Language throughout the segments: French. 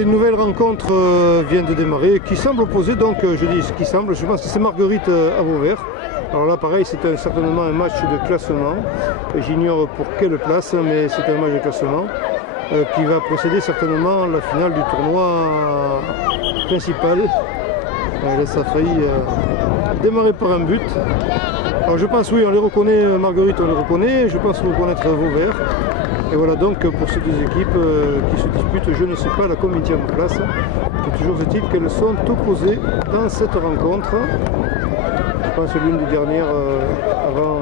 Une nouvelle rencontre vient de démarrer qui semble opposer, donc je dis ce qui semble, je pense que c'est Marguerite à Vauvert. Alors là pareil, c'est certainement un match de classement, j'ignore pour quelle place, mais c'est un match de classement qui va précéder certainement la finale du tournoi principal. Là, ça a failli démarrer par un but. Alors je pense, oui, on les reconnaît, Marguerite on les reconnaît, je pense reconnaître Vauvert. Et voilà donc pour ces deux équipes qui se disputent, je ne sais pas la combienième place. Et toujours est-il qu'elles sont opposées dans cette rencontre. Je pense l'une des dernières avant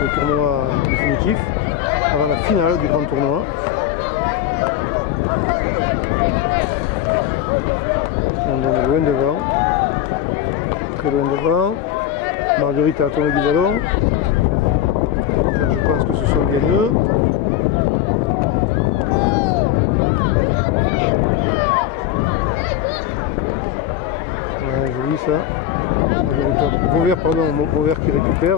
le tournoi définitif, avant la finale du grand tournoi. On est loin devant, très loin devant. Marguerite a tourné du ballon. Je pense que ce sont bien eux. Ouais, joli ça. Vauvert, pardon, Vauvert qui récupère.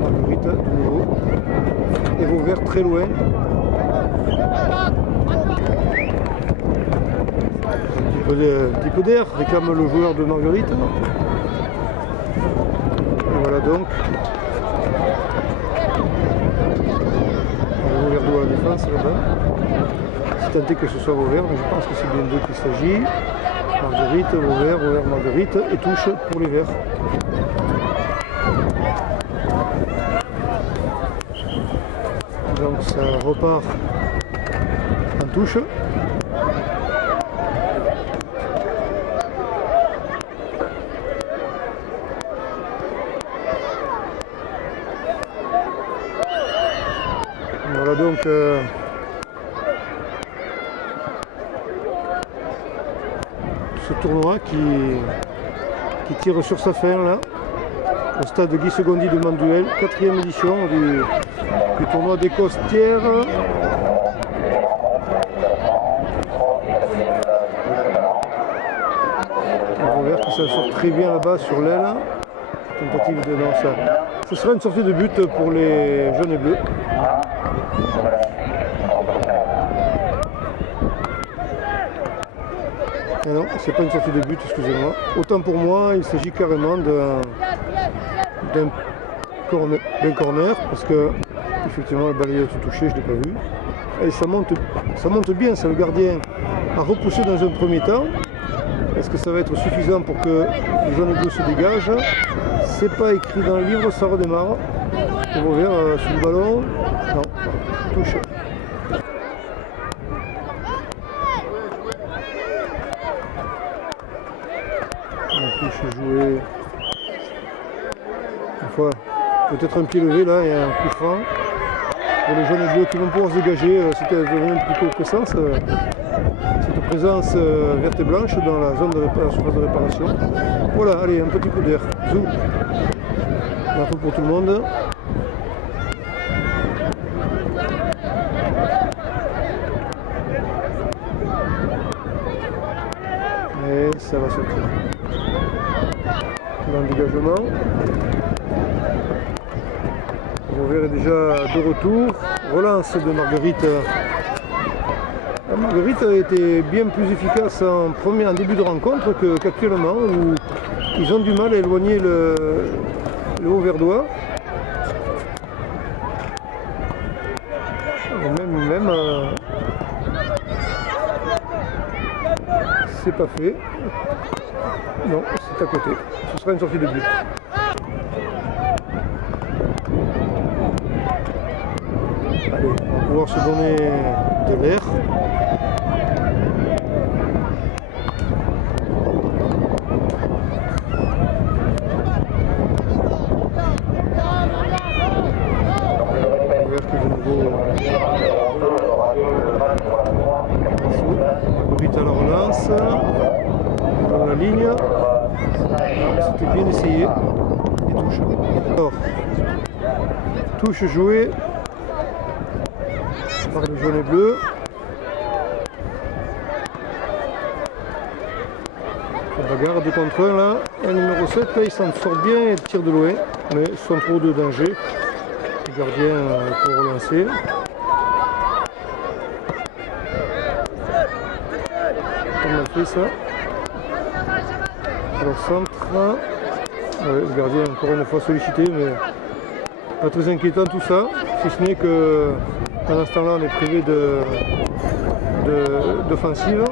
Marguerite de nouveau. Et Vauvert très loin. Un petit peu d'air, réclame le joueur de Marguerite. Et voilà donc. Vauvert doit à la défense là-bas. C'est tenté que ce soit Vauvert, mais je pense que c'est bien d'eux qu'il s'agit. Marguerite, Vauvert, Vauvert, Marguerite, et touche pour les Verts. Donc ça repart en touche. Voilà donc ce tournoi qui tire sur sa fin là, au stade Guy Segondi de Manduel, 4e édition du tournoi des Costières. Vauvert qui s'en sort très bien là-bas sur l'aile. Tentative de non, ça sera une sortie de but pour les jaunes et bleus. Ah non, c'est pas une sortie de but, excusez-moi. Autant pour moi, il s'agit carrément d'un corner, parce que effectivement le balayeur tout touché, je ne l'ai pas vu. Et ça monte bien, ça le gardien a repoussé dans un premier temps. Est-ce que ça va être suffisant pour que les jaunes et bleus se dégagent? C'est pas écrit dans le livre, ça redémarre. Et Vauvert sur le ballon. Non, touche. Touche joué. Une fois, peut-être un pied levé là et un coup franc. Pour les jaunes et bleus qui vont pouvoir se dégager, c'était vraiment plutôt présence. Cette présence verte et blanche dans la zone de surface de réparation. Voilà, allez, un petit coup d'air. Zou. L'info pour tout le monde. Et ça va sortir. Dans le dégagement. Vauvert est déjà de retour. Relance de Marguerite. Marguerite a été bien plus efficace en début de rencontre qu'actuellement, où ils ont du mal à éloigner le Auverdois. Et même c'est pas fait. Non, c'est à côté. Ce sera une sortie de but. Allez, on va pouvoir se donner de l'air. Marguerite à la relance. Dans la ligne. C'était bien essayé. Et touche. Alors, touche jouée par le jaune et bleu. La bagarre 2 contre 1 là. Et numéro 7 là, il s'en sort bien et tire de loin. Mais sans trop de danger. Le gardien pour relancer. fait ça. Alors centre. Ouais, le gardien encore une fois sollicité, mais pas très inquiétant tout ça, si ce n'est que pendant ce temps-là on est privé d'offensive.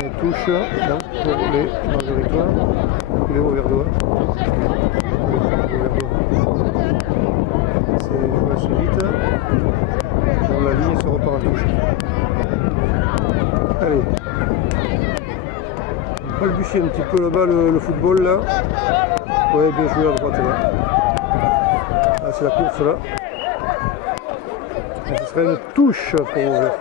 Et touche donc, pour les Margueritois, les Auverdois. C'est joué assez vite. Dans la ligne, se repart en touche. Allez. On va balbutier un petit peu là-bas le football là. Ouais, bien joué à droite là. Ah, c'est la course là. Et ce serait une touche pour Vauvert.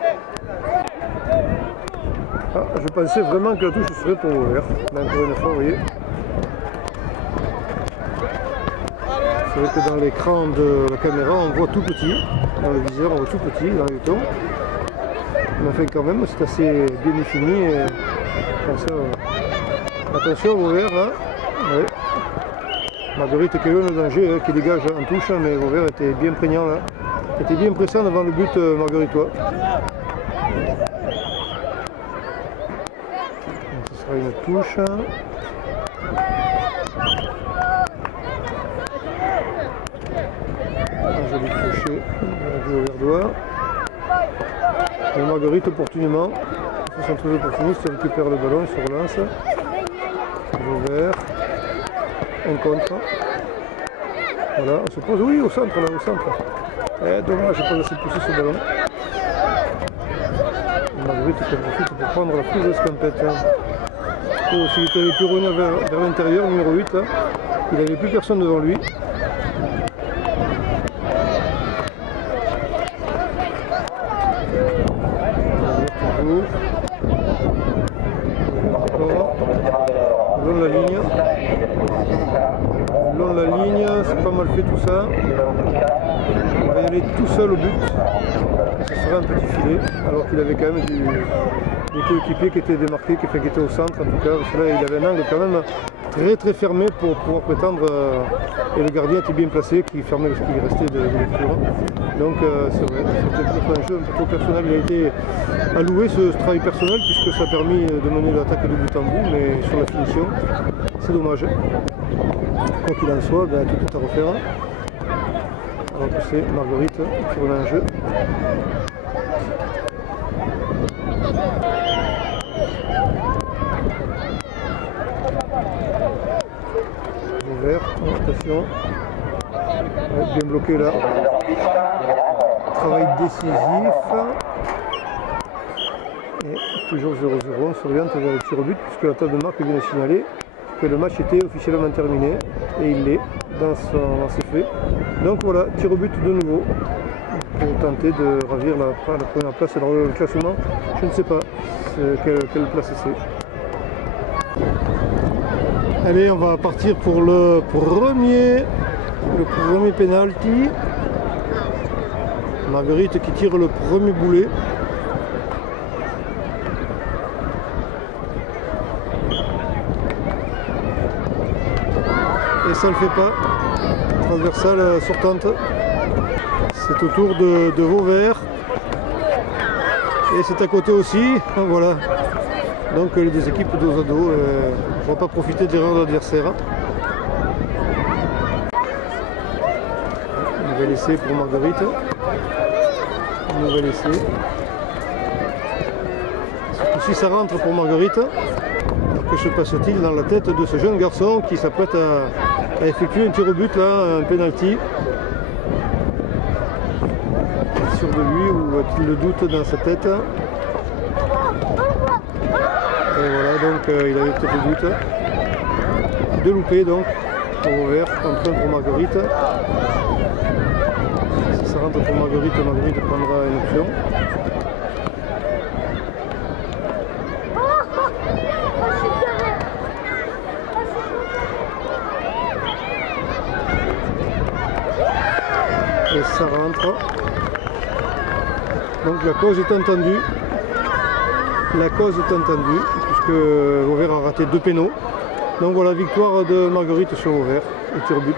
Ah, je pensais vraiment que la touche serait pour Vauvert. Mais encore une fois, vous voyez. C'est vrai que dans l'écran de la caméra, on voit tout petit. Dans le viseur, on voit tout petit dans les tons. Mais enfin, quand même, c'est assez bien défini. Et... Attention, Vauvert là. Ouais. Marguerite qui est loin le danger, hein, qui dégage en touche, mais Vauvert était bien prégnant là. Était bien pressant devant le but margueritois. Ce sera une touche. Un joli crochet du Auverdois. Et Marguerite opportunément, son très opportuniste, récupère le ballon, se relance. Vauvert. Un contre. Voilà, on se pose, oui, au centre, là, au centre. Dommage, j'ai pas laissé pousser ce ballon. Marguerite qui profite pour prendre la prise de Scampette. Oh, s'il était plus revenu vers l'intérieur, numéro 8, là, il n'avait plus personne devant lui. Long la ligne. Long la ligne, c'est pas mal fait tout ça. On va y aller tout seul au but. Ce sera un petit filet, alors qu'il avait quand même des coéquipiers qui étaient démarqués, qui étaient au centre en tout cas. Parce que là, il avait un angle quand même très fermé pour pouvoir prétendre. Et le gardien était bien placé, qui fermait ce qui restait de lecture. Donc c'est vrai, c'était un jeu un peu trop personnel. Il a été alloué ce travail personnel puisque ça a permis de mener l'attaque de bout en bout, mais sur la finition, c'est dommage. Quoi qu'il en soit, ben, tout est à refaire. Alors que c'est Marguerite qui remet un jeu. Vauvert, attention. Ouais, bien bloqué là. Travail décisif. Et toujours 0-0. On s'oriente vers le tir au but puisque la table de marque vient de signaler que le match était officiellement terminé. Et il l'est dans ses faits. Donc voilà, tir au but de nouveau. Pour tenter de ravir la première place dans le classement. Je ne sais pas quelle place c'est. Allez, on va partir pour le premier penalty. Marguerite qui tire le premier boulet. Et ça ne le fait pas. Transversale sortante. C'est au tour de Vauvert. Et c'est à côté aussi. Voilà. Donc les deux équipes dos à dos ne vont pas profiter de l'erreur de l'adversaire. Nouvel essai pour Marguerite. Nouvel essai. Ici ça rentre pour Marguerite. Que se passe-t-il dans la tête de ce jeune garçon qui s'apprête à effectuer un tir au but, là, un penalty? Sûr de lui ou a-t-il le doute dans sa tête? Et voilà, donc il avait peut-être le doute de louper donc pour Vauvert, contre pour Marguerite. Si ça rentre pour Marguerite, Marguerite prendra une option. Et ça rentre. Donc la cause est entendue. La cause est entendue, puisque Vauvert a raté 2 pénaux. Donc voilà, victoire de Marguerite sur Vauvert, au tir au but.